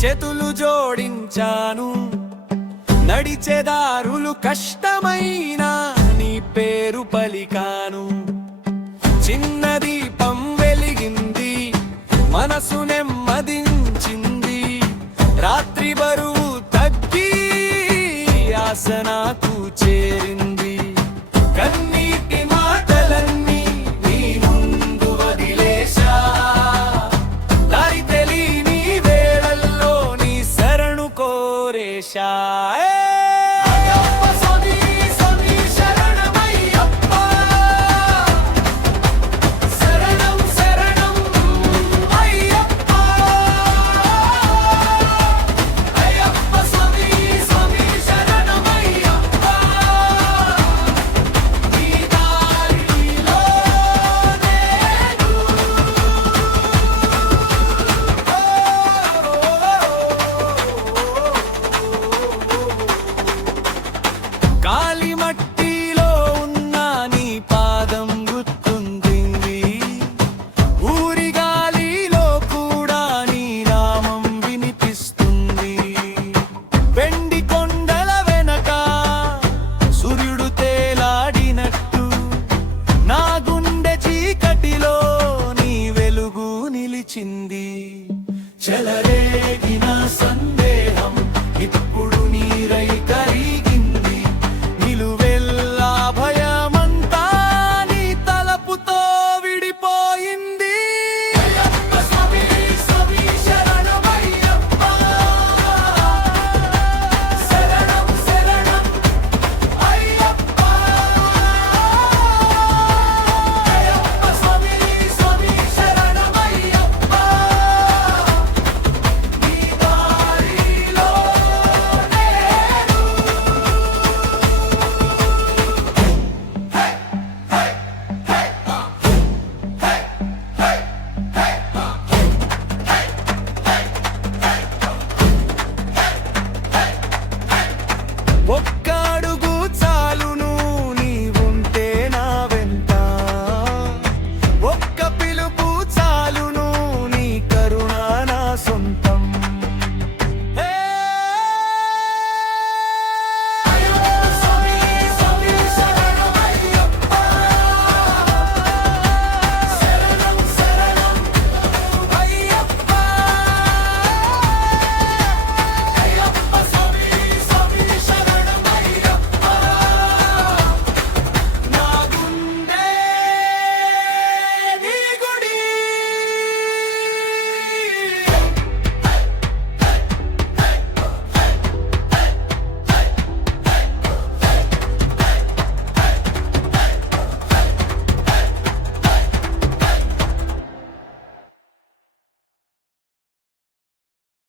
చేతులు జోడించాను, నడిచేదారులు కష్టమైన నీ పేరు పలికాను. చిన్న దీపం వెలిగింది, మనసు నెమ్మదించింది, రాత్రి బరువు తగ్గి ఆశ నాకు చేరింది. కన్నీటి మాటలన్నీ నీ ముందు వదిలేశా, దారి తెలియని వేళల్లో నీ శరణు కోరేశా. కాలి మట్టిలో ఉన్న నీ పాదం గుర్తుంటుంది, ఊరి గాలిలో కూడా నీ నామం వినిపిస్తుంది. వెండి కొండల వెనక సూర్యుడు తేలాడినట్టు నా గుండె చీకటిలో నీ వెలుగు నిలిచింది. చెలరేగిన